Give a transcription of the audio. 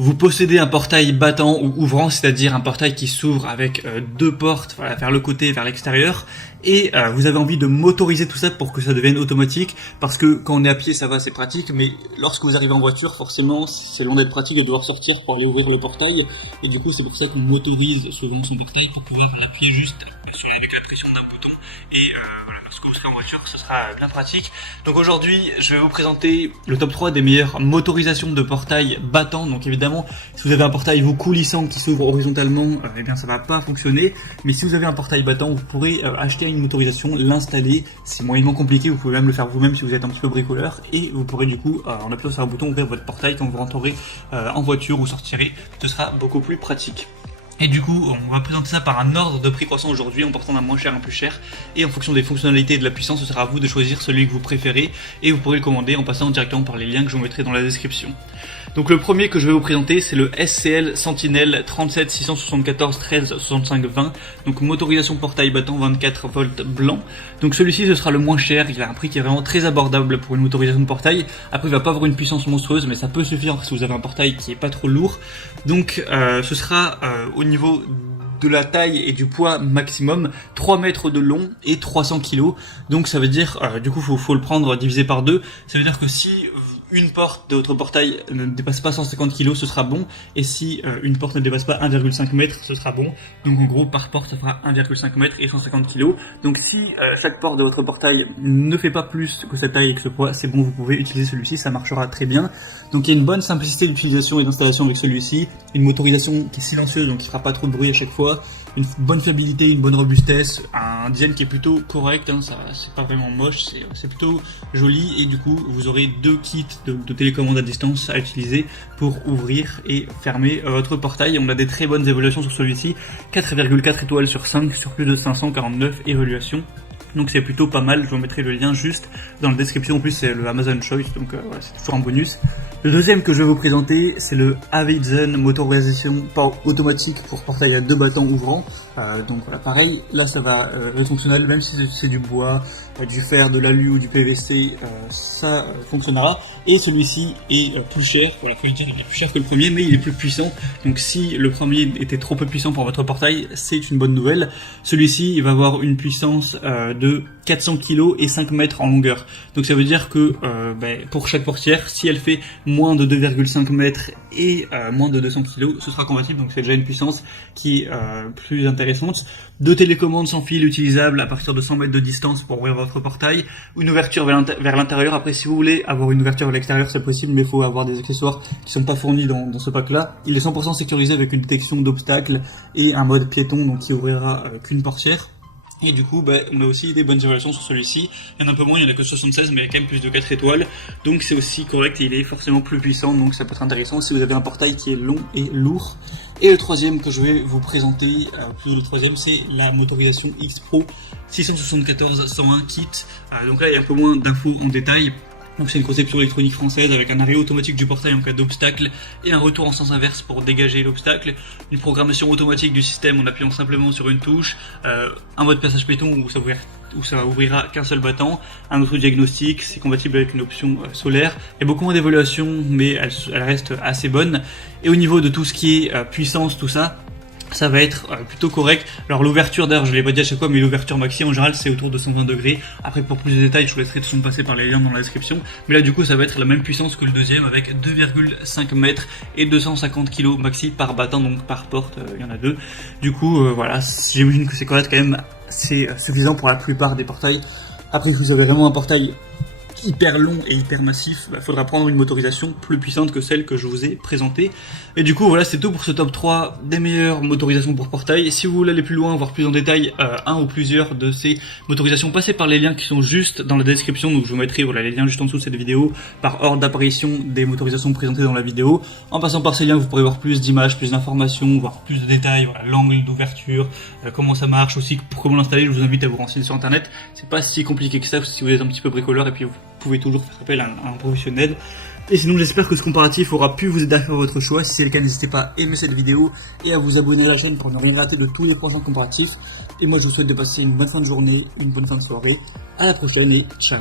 vous possédez un portail battant ou ouvrant, c'est-à-dire un portail qui s'ouvre avec deux portes vers le côté et vers l'extérieur, et vous avez envie de motoriser tout ça pour que ça devienne automatique, parce que quand on est à pied ça va, c'est pratique, mais lorsque vous arrivez en voiture, forcément c'est loin d'être pratique de devoir sortir pour aller ouvrir le portail, et du coup c'est pour ça qu'on motorise souvent son portail pour pouvoir appuyer juste avec la pression d'un bouton, et voilà, lorsque vous serez en voiture ce sera bien pratique. Donc aujourd'hui je vais vous présenter le top 3 des meilleures motorisations de portail battant. Donc évidemment si vous avez un portail vous coulissant qui s'ouvre horizontalement, eh bien ça va pas fonctionner, mais si vous avez un portail battant vous pourrez acheter une motorisation, l'installer, c'est moyennement compliqué, vous pouvez même le faire vous-même si vous êtes un petit peu bricoleur, et vous pourrez du coup en appuyant sur un bouton ouvrir votre portail quand vous rentrerez en voiture ou sortirez, ce sera beaucoup plus pratique. Et du coup, on va présenter ça par un ordre de prix croissant aujourd'hui, en partant d'un moins cher à un plus cher. Et en fonction des fonctionnalités et de la puissance, ce sera à vous de choisir celui que vous préférez. Et vous pourrez le commander en passant directement par les liens que je vous mettrai dans la description. Donc le premier que je vais vous présenter, c'est le SCL Sentinel 37 674 13 65 20. Donc motorisation portail battant 24 volts blanc. Donc celui-ci, ce sera le moins cher. Il a un prix qui est vraiment très abordable pour une motorisation de portail. Après, il va pas avoir une puissance monstrueuse, mais ça peut suffire si vous avez un portail qui est pas trop lourd. Donc ce sera au niveau de la taille et du poids maximum 3 mètres de long et 300 kg. Donc ça veut dire du coup faut le prendre divisé par 2. Ça veut dire que si une porte de votre portail ne dépasse pas 150 kg, ce sera bon, et si une porte ne dépasse pas 1,5 m, ce sera bon. Donc en gros par porte ça fera 1,5 m et 150 kg. Donc si chaque porte de votre portail ne fait pas plus que cette taille et que ce poids, c'est bon, vous pouvez utiliser celui-ci, ça marchera très bien. Donc il y a une bonne simplicité d'utilisation et d'installation avec celui-ci, une motorisation qui est silencieuse, donc qui fera pas trop de bruit à chaque fois, une bonne fiabilité, une bonne robustesse, un design qui est plutôt correct, hein, ça c'est pas vraiment moche, c'est plutôt joli, et du coup vous aurez deux kits de télécommande à distance à utiliser pour ouvrir et fermer votre portail. On a des très bonnes évaluations sur celui-ci, 4,4 étoiles sur 5 sur plus de 549 évaluations. Donc c'est plutôt pas mal, je vous mettrai le lien juste dans la description. En plus c'est le Amazon Choice, donc voilà, c'est toujours un bonus. Le deuxième que je vais vous présenter, c'est le Avizen motorisation automatique pour portail à deux battants ouvrants. Donc voilà, pareil, là ça va être fonctionnel, même si c'est du bois, du fer, de l'alu ou du PVC, ça fonctionnera. Et celui-ci est plus cher, voilà, faut le dire, il est plus cher que le premier, mais il est plus puissant. Donc si le premier était trop peu puissant pour votre portail, c'est une bonne nouvelle. Celui-ci, il va avoir une puissance de 400 kg et 5 mètres en longueur. Donc ça veut dire que pour chaque portière, si elle fait moins de 2,5 mètres et moins de 200 kg, ce sera compatible. Donc c'est déjà une puissance qui est plus intéressante. Deux télécommandes sans fil utilisables à partir de 100 mètres de distance pour ouvrir votre portail. Une ouverture vers l'intérieur. Après, si vous voulez avoir une ouverture vers l'extérieur, c'est possible, mais il faut avoir des accessoires qui sont pas fournis dans ce pack-là. Il est 100% sécurisé avec une détection d'obstacles et un mode piéton, donc qui ouvrira qu'une portière. Et du coup, on a aussi des bonnes évaluations sur celui-ci. Il y en a un peu moins, il n'y en a que 76, mais il y a quand même plus de 4 étoiles. Donc c'est aussi correct et il est forcément plus puissant, donc ça peut être intéressant si vous avez un portail qui est long et lourd. Et le troisième que je vais vous présenter, le troisième, c'est la motorisation X Pro 674 101 kit. Donc là, il y a un peu moins d'infos en détail. Donc c'est une conception électronique française avec un arrêt automatique du portail en cas d'obstacle et un retour en sens inverse pour dégager l'obstacle, une programmation automatique du système en appuyant simplement sur une touche, un mode passage piéton où ça ouvrira qu'un seul battant, un autre diagnostic, c'est compatible avec une option solaire. Il y a beaucoup moins d'évaluation, mais elle reste assez bonne. Et au niveau de tout ce qui est puissance, tout ça, ça va être plutôt correct. Alors l'ouverture, d'ailleurs je l'ai pas dit à chaque fois, mais l'ouverture maxi en général c'est autour de 120 degrés. Après pour plus de détails je vous laisserai de toute façon passer par les liens dans la description. Mais là du coup ça va être la même puissance que le deuxième avec 2,5 mètres et 250 kg maxi par battant, donc par porte, il y en a deux. Du coup voilà, j'imagine que c'est correct quand même, c'est suffisant pour la plupart des portails. Après si vous avez vraiment un portail hyper long et hyper massif, faudra prendre une motorisation plus puissante que celle que je vous ai présentée. Et du coup voilà, c'est tout pour ce top 3 des meilleures motorisations pour portail. Et si vous voulez aller plus loin, voir plus en détail un ou plusieurs de ces motorisations, passez par les liens qui sont juste dans la description. Donc je vous mettrai les liens juste en dessous de cette vidéo par ordre d'apparition des motorisations présentées dans la vidéo. En passant par ces liens, vous pourrez voir plus d'images, plus d'informations, voir plus de détails, l'angle d'ouverture, comment ça marche aussi, pour comment l'installer. Je vous invite à vous renseigner sur internet, c'est pas si compliqué que ça si vous êtes un petit peu bricoleur, et puis vous pouvez toujours faire appel à un professionnel. Et sinon j'espère que ce comparatif aura pu vous aider à faire votre choix. Si c'est le cas, n'hésitez pas à aimer cette vidéo et à vous abonner à la chaîne pour ne rien rater de tous les prochains comparatifs. Et moi je vous souhaite de passer une bonne fin de journée, une bonne fin de soirée. À la prochaine et ciao.